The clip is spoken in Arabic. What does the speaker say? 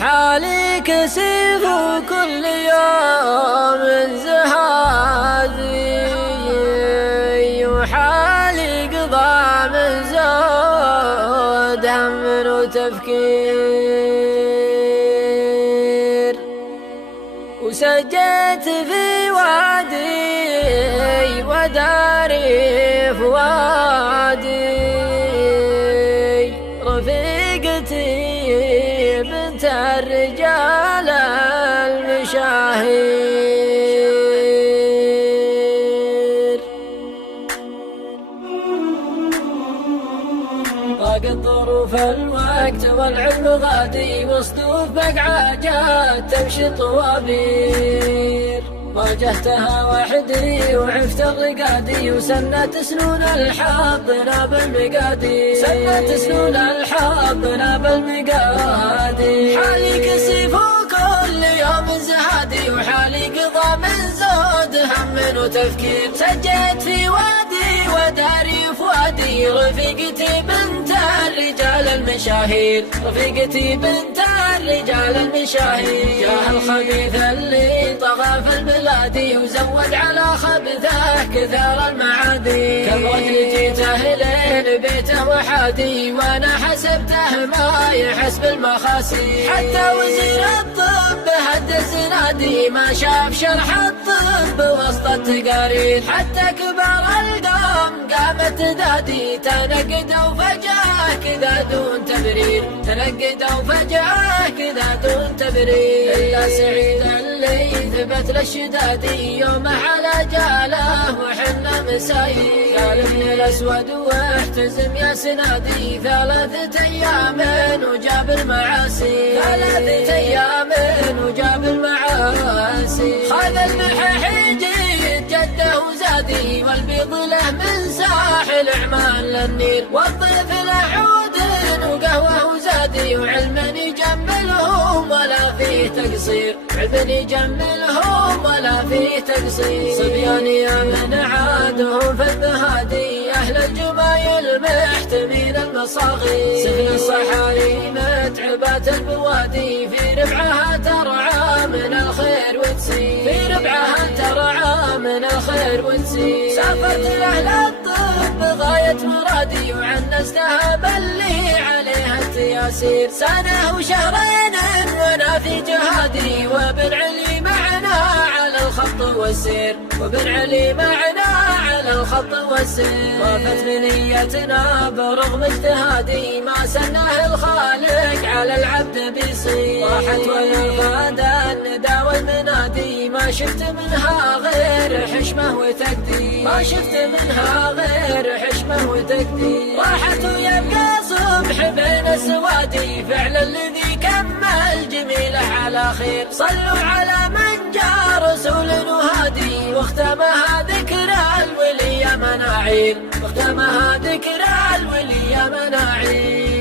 حالي كسيف كل يوم زهادي، وحالي قضى من زود هم وتفكير. وسجيت في وادي وداري فؤادي، رفيقتي بنت الرجال المشاهير. ضاقت ظروف الوقت والعلم غادي، وصدوف بقعة جات تمشي طوابير. واجهتها وحدي وعفت الرقادي، وسنت سنون الحظ ناب المقادي، سنت سنون الحظ ناب المقادي. حالي كسيف كل يوم زهادي، وحالي قضى من زود هم وتفكير. سجيت في وادي وداري فؤادي، رفيقتي بنت الرجال المشاهير، رفيقتي بنت الرجال المشاهير. جاه الخبيث اللي طغى في البلاد، وزود على خبثه كثار المعادي. كبرت لجيته لين بيته وحادي، وانا حسبته ما يحس بالمخاسي. حتى وزير الطب هدس نادي، ما شاف شرح الطب وسط التقارير. حتى كبار القوم قامت تنادي، تنقدوا فجأة كذا دون تبرير، تنقدوا فجأة كذا دون تبرير. إلا سعيد اللي ثبت للشدادي، يومه على جاله وحنا مسايير. قال ابن الأسود واحتزم يا سنادي، 3 أيام وجاب المعاصي، 3 أيام وجاب المعاصي. خذ المحاحيج جده وزادي، والبيض له من ساحل عمان للنير. والضيف له عود وقهوة وزادي، وعلما يجملهم ولا فيه تقصير، علما يجملهم ولا فيه تقصير. صبيان يا من عادهم في المهادي، أهل الجمايل محتمين المصاغي. سفن الصحاري متعبات البوادي، في ربعها ترعى من الخير وتسير، في ربعها ترعى من الخير وتسير. سافرت لأهل الطب غاية مرادي، وعنستها باللي عليها التياسير. سنة وشهرين وانا في جهادي، وابن علي معنا على الخط والسير، وابن علي معنا على الخط والسير. وافت بنيتنا برغم اجتهادي، ما سناه الخالق على العبد بيصير. راحت ويرفاد الندى والمنادي، ما شفت منها غير حشمه وتقدير، ما شفت منها غير حشمه وتقدير. راحت ويبقى صبح بين السوادي، فعل الذي كمل جميله على خير. صلوا على من جاء رسول وهادي، واختمها ذكر الولي مناعير، واختمها ذكر الولي مناعير.